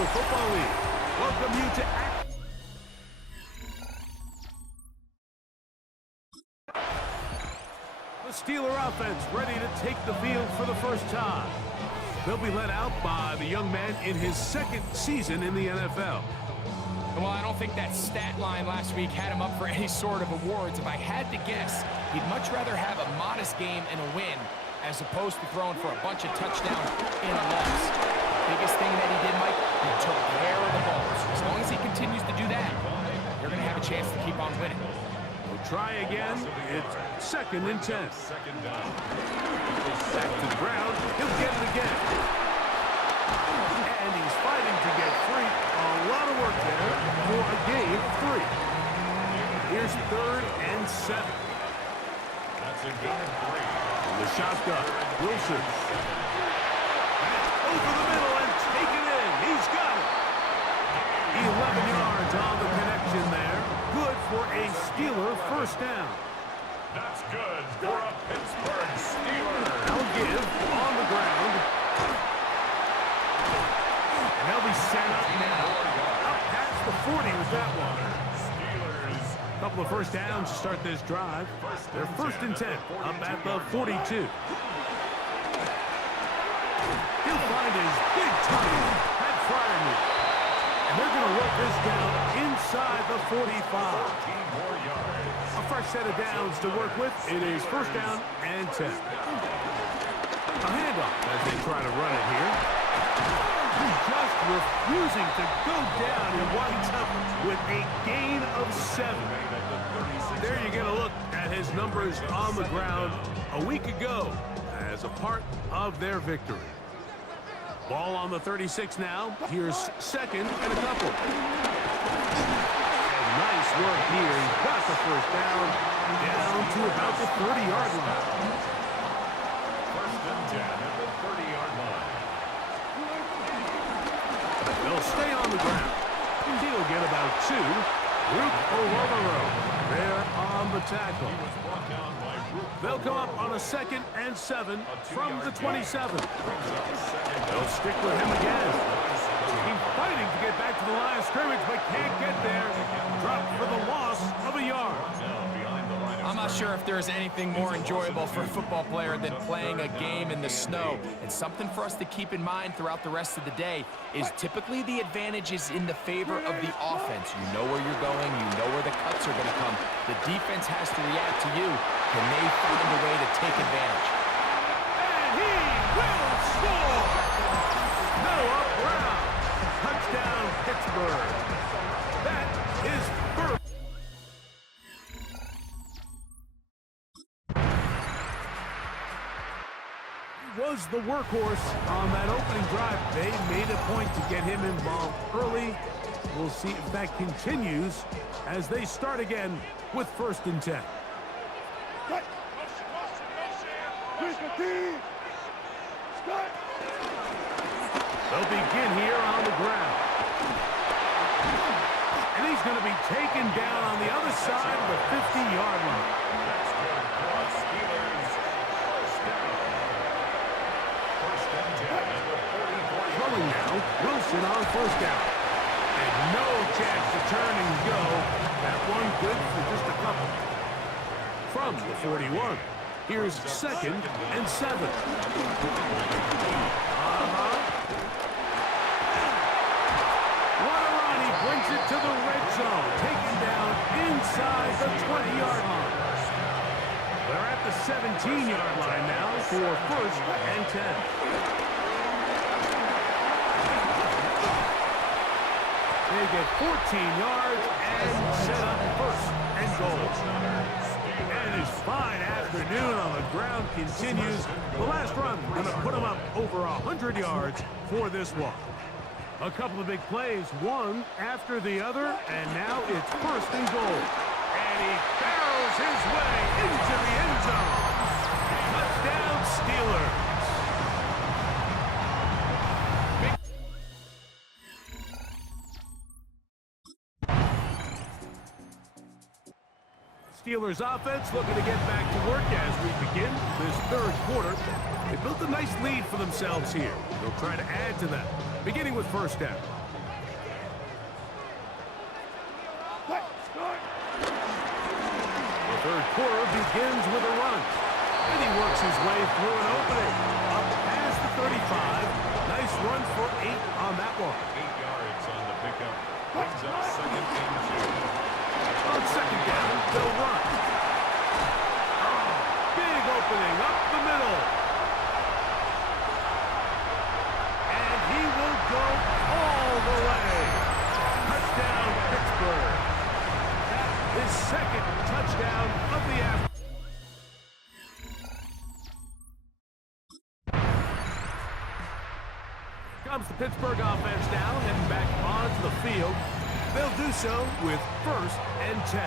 National Football League. Welcome you to the Steeler offense ready to take the field for the first time. They'll be led out by the young man in his second season in the NFL. Well, I don't think that stat line last week had him up for any sort of awards. If I had to guess, he'd much rather have a modest game and a win as opposed to throwing for a bunch of touchdowns in a loss. Biggest thing that he did, Mike, he took care of the ball. So as long as he continues to do that, you're going to have a chance to keep on winning. We'll try again. It's 2nd and 10. Back to the ground. He'll get it again. And he's fighting to get free. A lot of work there for a gain of 3. Here's 3rd and 7. That's a gain of 3. From the shotgun, Wilson. That's over the middle and taken in. He's got it. 11 yards on the connection there. Good for a Steeler first down. That's good for a Pittsburgh Steeler. They'll give on the ground. And they'll be set up now. Up past the 40 with that one. Steelers. A couple of first downs to start this drive. They're 1st and 10 up at the 42. He'll find his big target at Fryermuth. And they're going to work this down inside the 45. 14 more yards. A fresh set of downs to work with. It is 1st down and 10. A handoff as they try to run it here. Just refusing to go down. He winds up with a gain of 7. There you get a look at his numbers on the ground a week ago as a part of their victory. Ball on the 36 now. Here's 2nd and a couple. And nice work here. He's got the first down to about the 30-yard line. 1st and 10 at the 30-yard line. They'll stay on the ground. He'll get about 2. Rook Olororo there on the tackle. He was brought down by Rook. They'll come up on a 2nd and 7 from the 27. They'll stick with him again. He's fighting to get back to the line of scrimmage, but can't get there. Dropped for the loss of a yard. I'm not sure if there's anything more enjoyable for a football player than playing a game in the snow. And something for us to keep in mind throughout the rest of the day is typically the advantage is in the favor of the offense. You know where you're going. You know where the cuts are going to come. The defense has to react to you. Can they find a way to take advantage? And he will score! Noah Brown. Touchdown, Pittsburgh. That is first. Was the workhorse on that opening drive. They made a point to get him involved early. We'll see if that continues as they start again with 1st and 10. They'll begin here on the ground. And he's going to be taken down on the other side of the 50-yard line. That's good for the Steelers. 1st down. 1st and 10 at the 44. Throwing now, Wilson on 1st down. And no chance to turn and go. That one good for just a couple. From the 41, here's 2nd and 7. What a run. He brings it to the red zone. Taken down inside the 20-yard line. They're at the 17-yard line now for 1st and 10. They get 14 yards and set up 1st and goal. And his fine afternoon on the ground continues. The last run going to put him up over 100 yards for this one. A couple of big plays, one after the other, and now it's 1st and goal. And he barrels his way into the end zone. Touchdown, Steelers. Steelers offense looking to get back to work as we begin this 3rd quarter. They built a nice lead for themselves here. They'll try to add to that, beginning with 1st down. third quarter begins with a run. And he works his way through an opening. Up past the 35. Nice run for 8 on that one. 8 yards on the pickup. Brings up second and 2. On second down, they'll run. Oh, big opening up the middle. And he will go all the way. Touchdown, Pittsburgh. His second touchdown of the afternoon. Comes the Pittsburgh offense now, heading back onto the field. They'll do so with 1st and 10.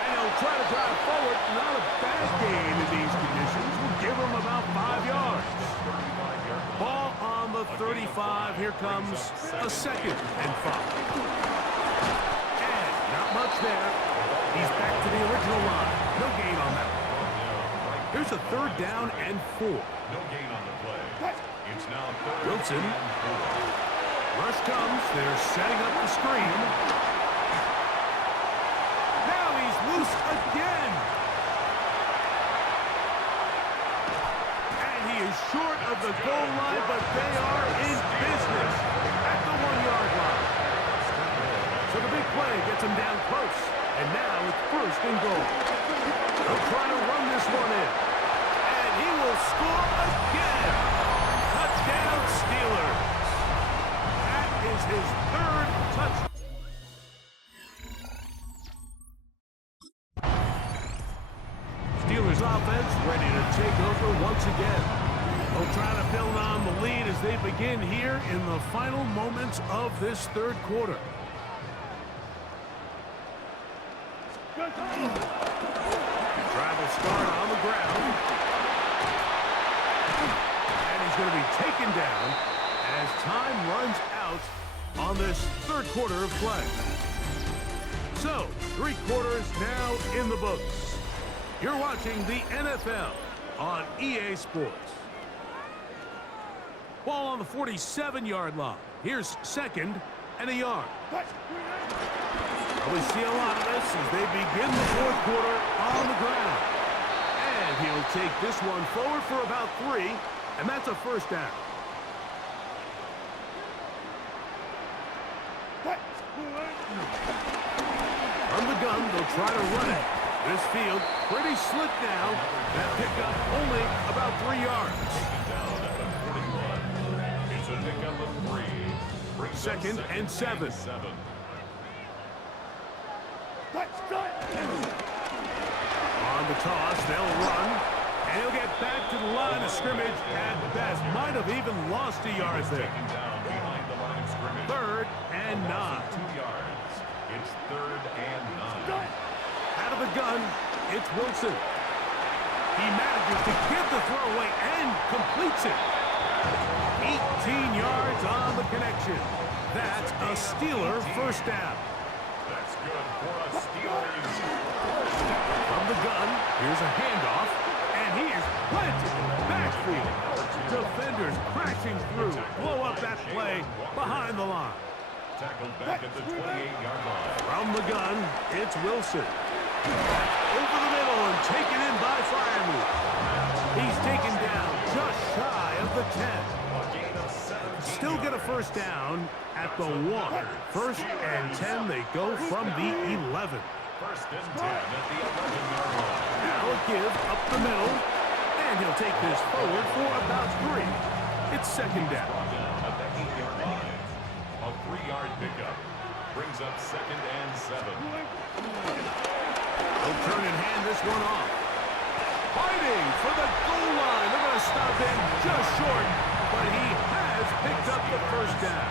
And he'll try to drive forward. Not a bad game in these conditions. We'll give him about 5 yards. Ball on the 35. Here comes a 2nd and 5. Much there. He's back to the original line. No gain on that one. Here's a 3rd down and 4. No gain on the play. It's now 3rd Wilson. and 4. Rush comes. They're setting up the screen. Now he's loose again. And he is short of the goal line, but they are in business at the 1-yard line. So the big play gets him down close. And now it's 1st and goal. They'll try to run this one in. And he will score again. Touchdown, Steelers. That is his 3rd touchdown. Steelers offense ready to take over once again. They'll try to build on the lead as they begin here in the final moments of this 3rd quarter. Travel start on the ground. And he's going to be taken down as time runs out on this 3rd quarter of play. So, 3 quarters now in the books. You're watching the NFL on EA Sports. Ball on the 47-yard line. Here's 2nd and a yard. We see a lot of this as they begin the 4th quarter on the ground. And he'll take this one forward for about 3, and that's a 1st down. From the gun, they'll try to run it. This field pretty slick now. That pickup only about 3 yards. It's a pickup of 3. 2nd and 7. On the toss, they'll run, and he'll get back to the line of scrimmage at best. Might have even lost a yard there. 3rd and 9. 2 yards. It's 3rd and 9. Out of the gun, it's Wilson. He manages to get the throw away and completes it. 18 yards on the connection. That's a Steeler 1st down. That's good for a Steelers. From the gun, here's a handoff, and he is planted in the backfield. Defenders crashing through, blow up that play behind the line. Tackled back at the 28-yard line. From the gun, it's Wilson. Over the middle and taken in by Freiermuth. He's taken down just shy of the 10. Still get a 1st down at the 1. 1st and 10, they go from the 11. 1st and 10 at the 11-yard line. Now a give up the middle, and he'll take this forward for about 3. It's 2nd down. At the 8-yard line. A 3-yard pickup brings up 2nd and 7. They'll turn and hand this one off. Fighting for the goal line. They're going to stop him just short, but he has picked up the 1st down.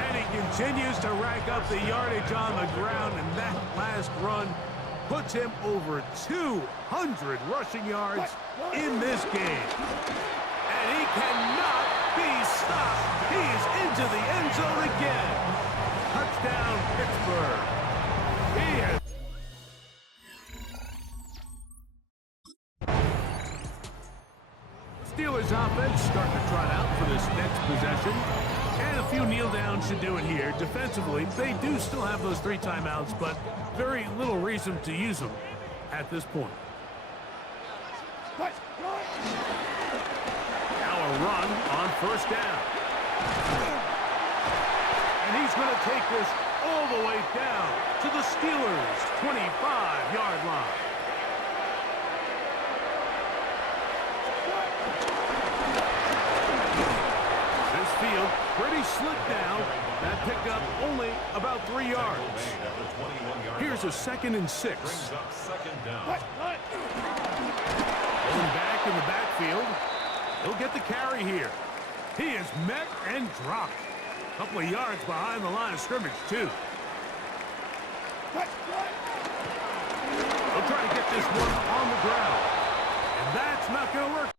And he continues to rack up the yardage on the ground, and that last run puts him over 200 rushing yards in this game. And he cannot be stopped. He's into the end zone again. Touchdown, Pittsburgh. He has Steelers offense starting to trot out for this next possession. And a few kneel downs should do it here. Defensively, they do still have those 3 timeouts, but very little reason to use them at this point. Now a run on first down. And he's going to take this all the way down to the Steelers' 25-yard line. This field pretty slick now. That picked up only about 3 yards. Here's a 2nd and 6. Going back in the backfield. He'll get the carry here. He is met and dropped. A couple of yards behind the line of scrimmage, too. He'll try to get this one on the ground. And that's not going to work.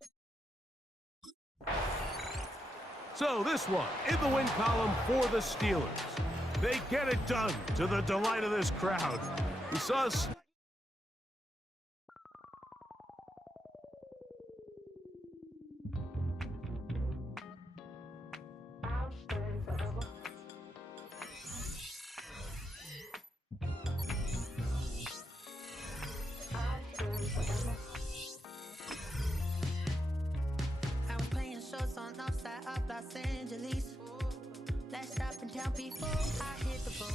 So this one in the win column for the Steelers. They get it done to the delight of this crowd. We saw us. Los Angeles. Let's stop in town before I hit the boat.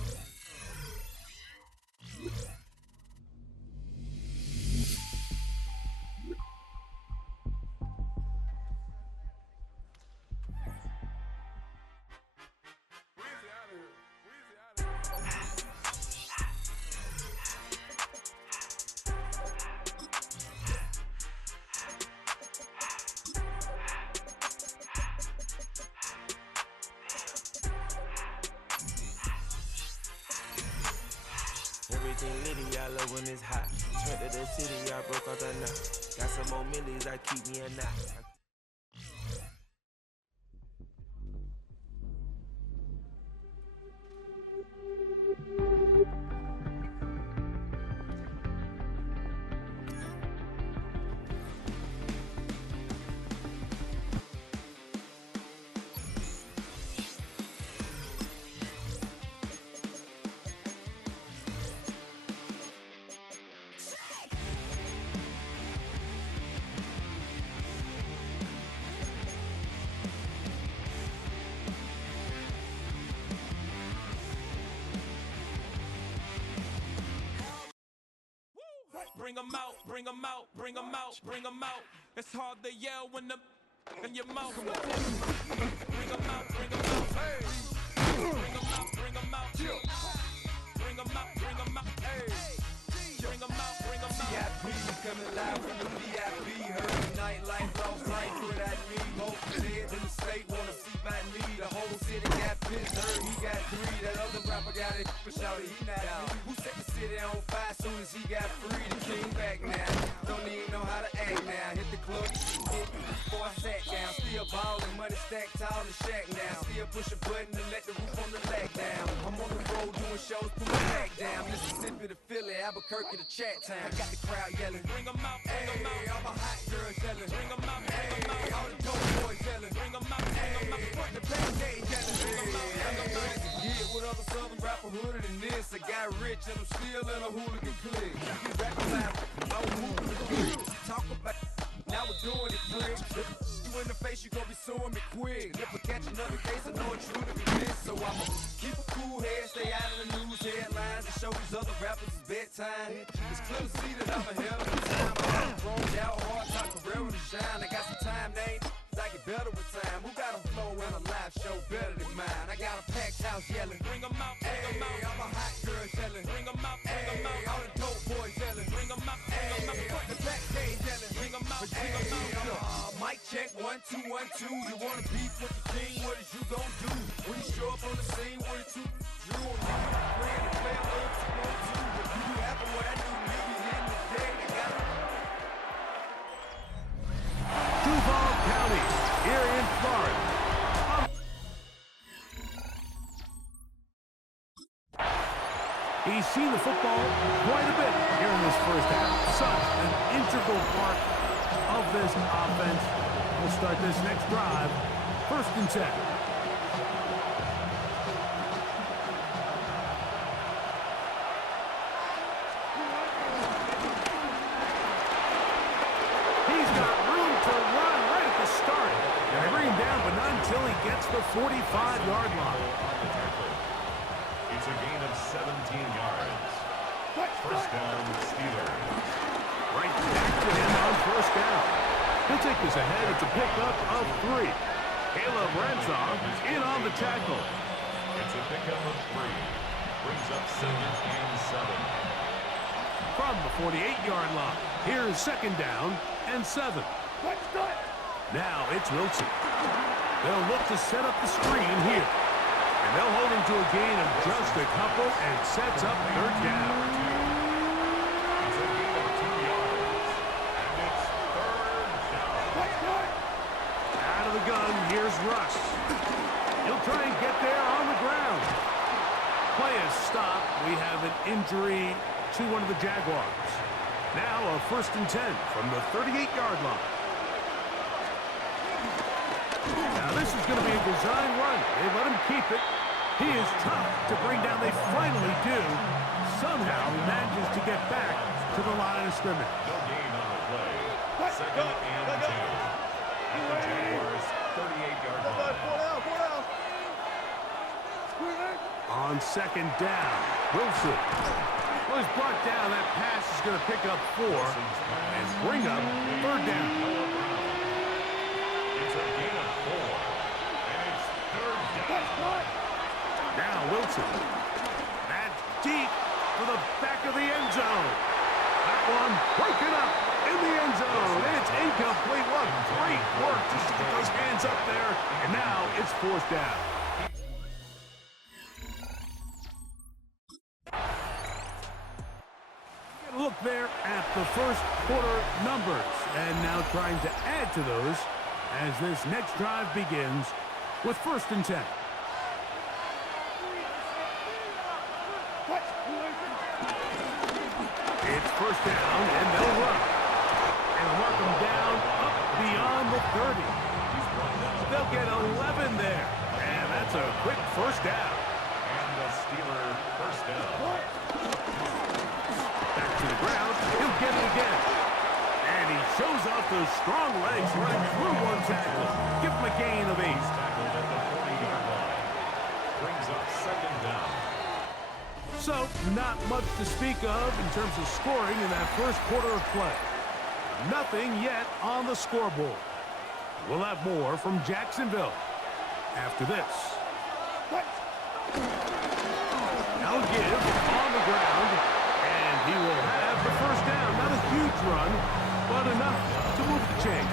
Everything litty, I love when it's hot. Went to the city, I broke out the knot. Got some more millies, I keep me a knot. Bring 'em out, bring 'em out, bring 'em out, bring 'em out. It's hard to yell when the in your mouth. Bring 'em out, bring 'em out. Hey. Bring 'em out, bring 'em out. Bring 'em out, bring 'em out. Hey. Bring 'em out, bring 'em out. VIP coming live from the VIP. Heard the nightlife, lost life without me. Both kids in the state wanna see by me. The whole city got pissed. Heard he got 3. That other rapper got it for shouty. He not out. Who set the city on fire soon as he got free? The king back now. Don't even know how to act now. Hit the club, hit before I sat down. Still ballin', money stacked tall and shack now. Still push a button to let the roof on the leg down. I'm on the road doing shows, put my back down. Mississippi to Philly, Albuquerque to Chat Town. I got the crowd yelling. Bring 'em out, bring 'em out. All my hot girls yelling. Bring 'em out, bring 'em out. All the dope boys yelling. Bring 'em out, bring 'em out. Front the backstage yelling. Yeah, what other southern rapper hooded than this? I got rich and I'm still in a hooligan clique. You rap about I'm hooligan. Talk about now we're doing it quick. You in the face, you gon' be suing me quick. If I catch another case, I know it's true to be this. So I'ma keep a cool head, stay out of the news headlines, and show these other rappers it's bedtime. It's clear to see that I'm a hell of a time. I'm thrown out hard, talk career to shine. I got some time, name. I get better with time. Who got a flow and a live show better than mine? I got a packed house yelling. Bring 'em out, bring 'em out. All my hot girls yelling. Bring 'em out, bring 'em out. All the dope boys yelling. Bring 'em out, bring 'em out. Front the backstage yelling. Bring 'em out, bring 'em out. Mic check 1 2 1 2. You wanna beef with the king? What is you gon' do? When you show up on the scene, what is you drew? You friend to play a little 2 on 2. But you happen what I do, maybe in the day. I got Duval County, here in Florida. He's seen the football quite a bit here in this first half. Such an integral part of this offense. will start this next drive. 1st and 10. He's got room to run right at the start. And they bring him down, but not until he gets the 45-yard line. It's a gain of 17 yards. 1st down, Steelers. Right back to him on 1st down. He'll take this ahead. It's a pickup of 3. Caleb Ransom is in on the tackle. It's a pickup of 3. Brings up 2nd and 7. From the 48-yard line, here's 2nd down and 7. Now it's Wilson. They'll look to set up the screen here. And they'll hold him to a gain of just a couple and sets up 3rd down. It's a gain of 2 yards. And it's 3rd down. Out of the gun, here's Russ. He'll try and get there on the ground. Play is stopped. We have an injury to one of the Jaguars. Now a 1st and 10 from the 38-yard line. Now this is going to be a design run. They let him keep it. He is tough to bring down. They finally do. Somehow he manages to get back to the line of scrimmage. No gain on the play. 2nd and 10. At the Jaguars' 38-yard line. On 2nd down, Wilson. Well, he's brought down. That pass is going to pick up 4 and bring up 3rd down. It's a gain of 4. And it's 3rd down. Now Wilson. That's deep for the back of the end zone. That one broken up in the end zone. It's incomplete. What great work just to get those hands up there. And now it's 4th down. Look there at the 1st quarter numbers, and now trying to add to those as this next drive begins with 1st and 10. It's 1st down, and they'll run. And mark them down up beyond the 30. They'll get 11 there, and that's a quick 1st down. And the Steeler 1st down. Back to the ground. He'll get it again. And he shows off those strong legs running through one tackle. Give him a gain of 8. Tackled at the 40-yard line. Brings up 2nd down. So, not much to speak of in terms of scoring in that 1st quarter of play. Nothing yet on the scoreboard. We'll have more from Jacksonville after this. Now give on the ground. He will have the 1st down. Not a huge run, but enough to move the chain.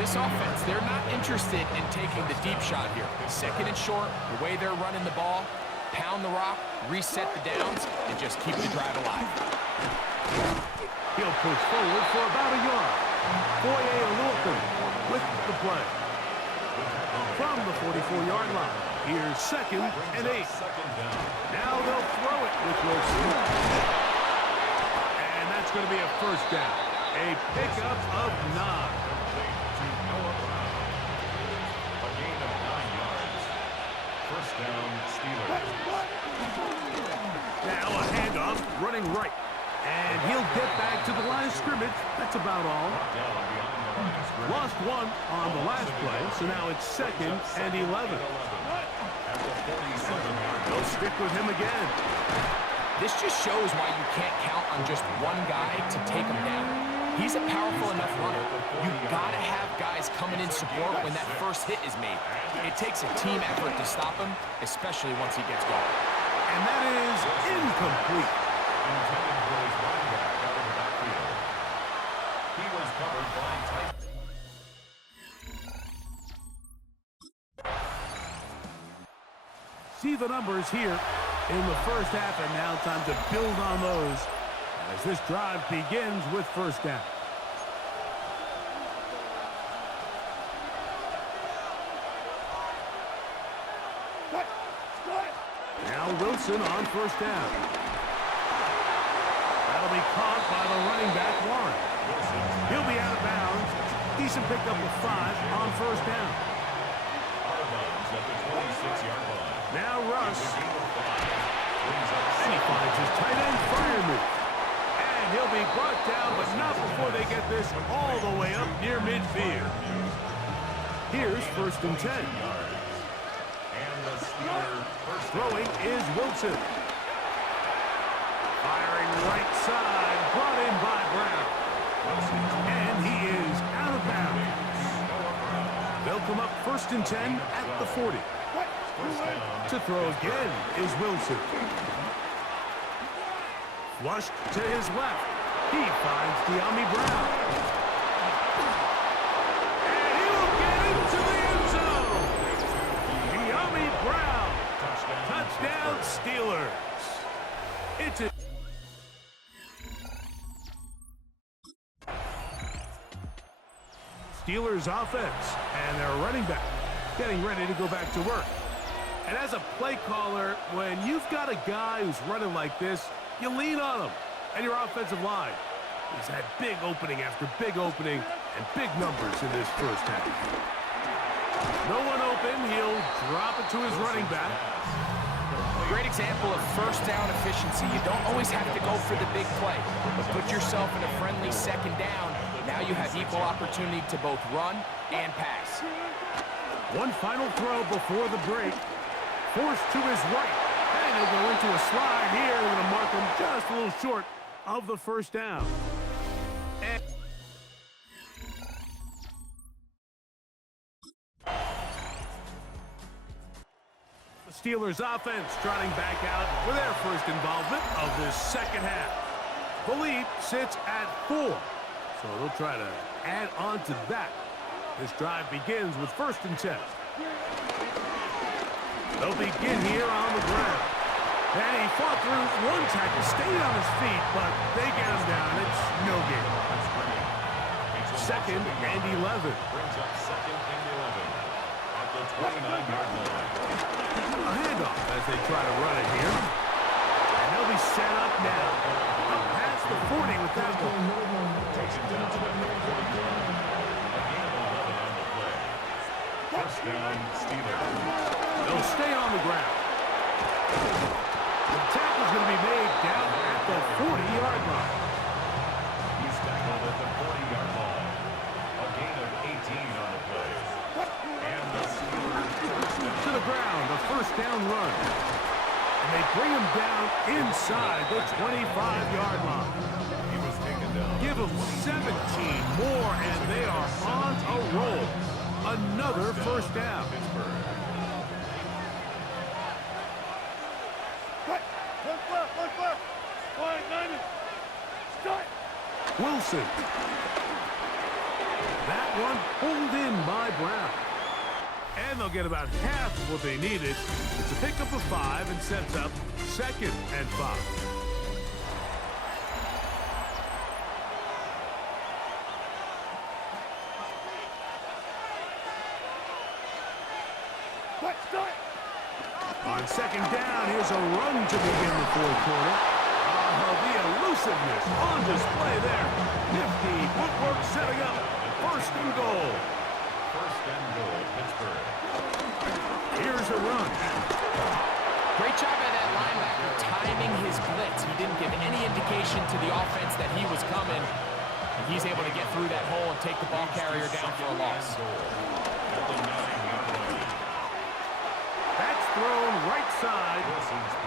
This offense, they're not interested in taking the deep shot here. 2nd and short, the way they're running the ball, pound the rock, reset the downs, and just keep the drive alive. He'll push forward for about a yard. Foye Olukun with the play. From the 44-yard line, here's 2nd and 8. Now they'll throw it with Wilson. And that's going to be a 1st down. A pickup of 9. A gain of 9 yards. 1st down, Steelers. Now a handoff running right. And he'll get back to the line of scrimmage. That's about all. Lost 1 on the last play, so now it's 2nd and 11. They'll stick with him again. This just shows why you can't count on just one guy to take him down. He's a powerful enough runner. You've got to have guys coming in support when that 1st hit is made. It takes a team effort to stop him, especially once he gets going. And that is incomplete. Intended for his running back out of the backfield. He was covered by tight. See the numbers here in the 1st half, and now time to build on those as this drive begins with 1st down. Now Wilson on 1st down. That'll be caught by the running back, Warren. He'll be out of bounds. He Decent pickup of 5 on first down. Arbuns at the 26-yard line. Now Russ. Brings up And he finds his tight end fire move. And he'll be brought down, but not before they get this all the way up near midfield. Here's first and 10. and the Steeler first. Throwing is Wilson. Firing right side, brought in by Brown. And he is out of bounds. They'll come up first and 10 at the 40. To throw again is Wilson. Flushed to his left. He finds De'Ami Brown. And he will get into the end zone. De'Ami Brown. Touchdown Steelers. It's a Steelers offense and their running back getting ready to go back to work. And as a play caller, when you've got a guy who's running like this, you lean on him and your offensive line. He's had big opening after big opening and big numbers in this first half. No one open. He'll drop it to his running back. Great example of first down efficiency. You don't always have to go for the big play, but put yourself in a friendly second down. Now you have equal opportunity to both run and pass. One final throw before the break. Forced to his right. And he'll go into a slide here. They're going to mark him just a little short of the first down. And the Steelers offense trotting back out for their first involvement of this second half. The lead sits at 4. So they'll try to add on to that. This drive begins with first and 10. They'll begin here on the ground. And he fought through one tackle, stayed on his feet, but they get him down. It's no gain. Second and 11. Brings up second and 11 at the 29-yard line. A handoff as they try to run it here. And they'll be set up now. Up past the 40 with that one. Taken down at the 41. A gain of 11 on the play. First down, Steelers. They'll stay on the ground. The tackle's going to be made down at the 40-yard line. He's tackled at the 40-yard line. A gain of 18 on the play. And the Steelers first down. To the ground, a first down run. And they bring him down inside the 25-yard line. He was taken down. Give them 17 more, and they are on a roll. Another first down. Pittsburgh. Wilson. That one pulled in by Brown. And they'll get about half of what they needed. It's a pickup of 5 and sets up second and 5. On second down, here's a run to begin the fourth quarter. The elusiveness on display there. Nifty footwork setting up first and goal. First and goal, Pittsburgh. Here's a run. Great job by that linebacker timing his blitz. He didn't give any indication to the offense that he was coming. And he's able to get through that hole and take the ball carrier down for a loss. At the 9-yard line. That's thrown right side,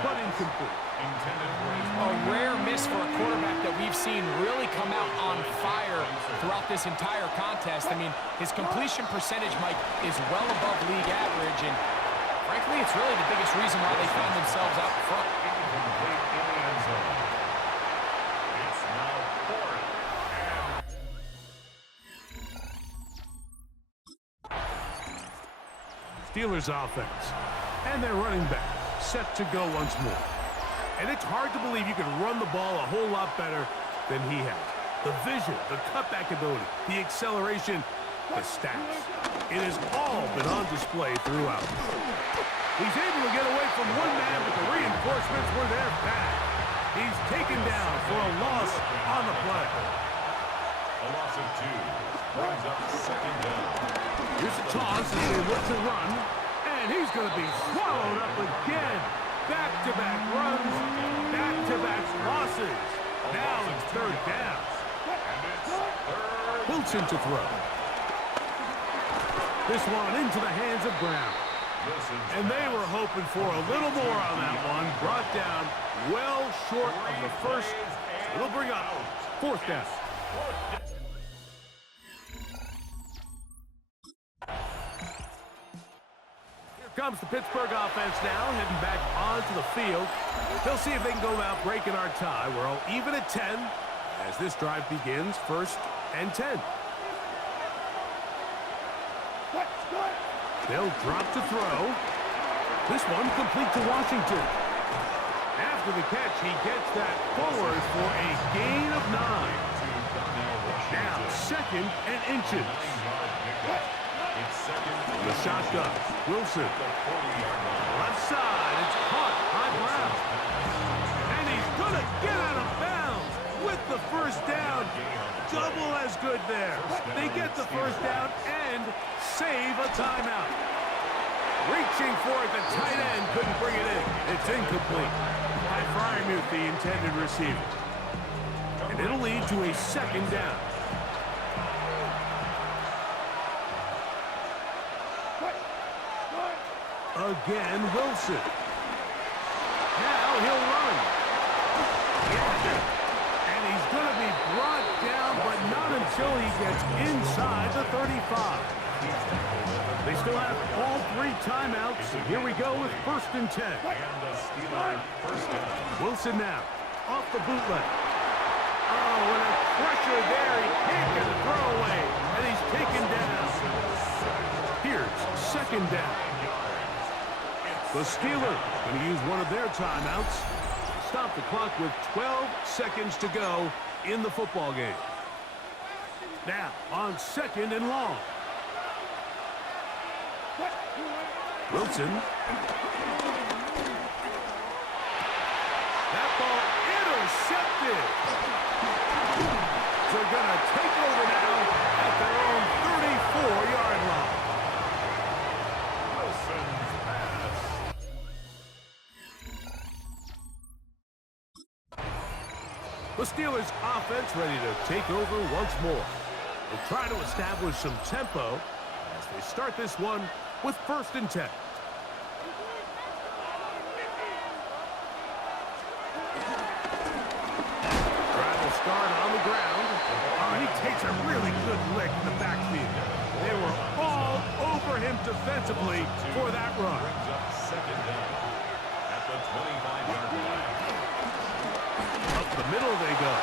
but incomplete. Intended for his A rare miss for a quarterback that we've seen really come out on fire throughout this entire contest. I mean, his completion percentage, Mike, is well above league average, and frankly, it's really the biggest reason why they find themselves out front. incomplete in the end zone. It's now fourth and Steelers offense. And their running back set to go once more. And it's hard to believe you can run the ball a whole lot better than he has. The vision, the cutback ability, the acceleration, the stats. It has all been on display throughout. He's able to get away from one man, but the reinforcements were there fast. He's taken down for a loss on the play. a loss of 2. brings up second down. Here's a toss as they look to run. And he's going to be swallowed up again. Back-to-back runs, back-to-back losses. Now it's third down. Wilson to throw. This one into the hands of Brown. And they were hoping for a little more on that one. Brought down well short of the first. It'll bring up fourth down. Here comes the Pittsburgh offense now, heading back onto the field. They'll see if they can go about breaking our tie. We're all even at 10 as this drive begins, 1st and 10. They'll drop to throw. This one complete to Washington. After the catch, he gets that forward for a gain of 9. Now 2nd and inches. The shotgun. Wilson. Left side. It's caught by Brown. And he's going to get out of bounds with the first down. Double as good there. They get the first down and save a timeout. Reaching for it, the tight end couldn't bring it in. It's incomplete. By Fryermuth, the intended receiver. And it'll lead to a 2nd down. Again, Wilson. Now he'll run. And he's going to be brought down, but not until he gets inside the 35. They still have all 3 timeouts. Here we go with 1st and 10. And the Steelers first down. Wilson now off the bootleg. Oh, and a pressure there. He can't get a throwaway, and he's taken down. Here's 2nd down. The Steelers going to use one of their timeouts. Stop the clock with 12 seconds to go in the football game. Now on 2nd and long. Wilson. That ball intercepted. They're going to take over now at their own 34-yard line. Wilson's pass. The Steelers offense ready to take over once more. They'll try to establish some tempo as they start this one with 1st and 10. Travel start on the ground. Oh, he takes a really good lick in the backfield. They were all over him defensively for that run. Brings up second down at the 25-yard line. Up the middle they go.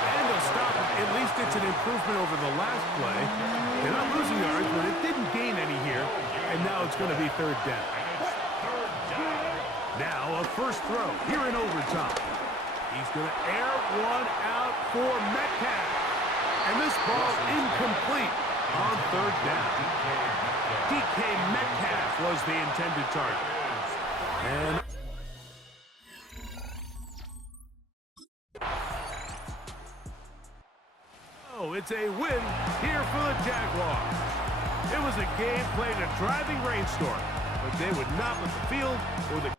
And they'll stop it. At least it's an improvement over the last play. They're not losing yards, but it didn't gain any here. And now it's going to be 3rd down. Now a first throw here in overtime. He's going to air one out for Metcalf. And this ball incomplete on 3rd down. DK Metcalf was the intended target. And it's a win here for the Jaguars. It was a game played in a driving rainstorm, but they would not let the field or the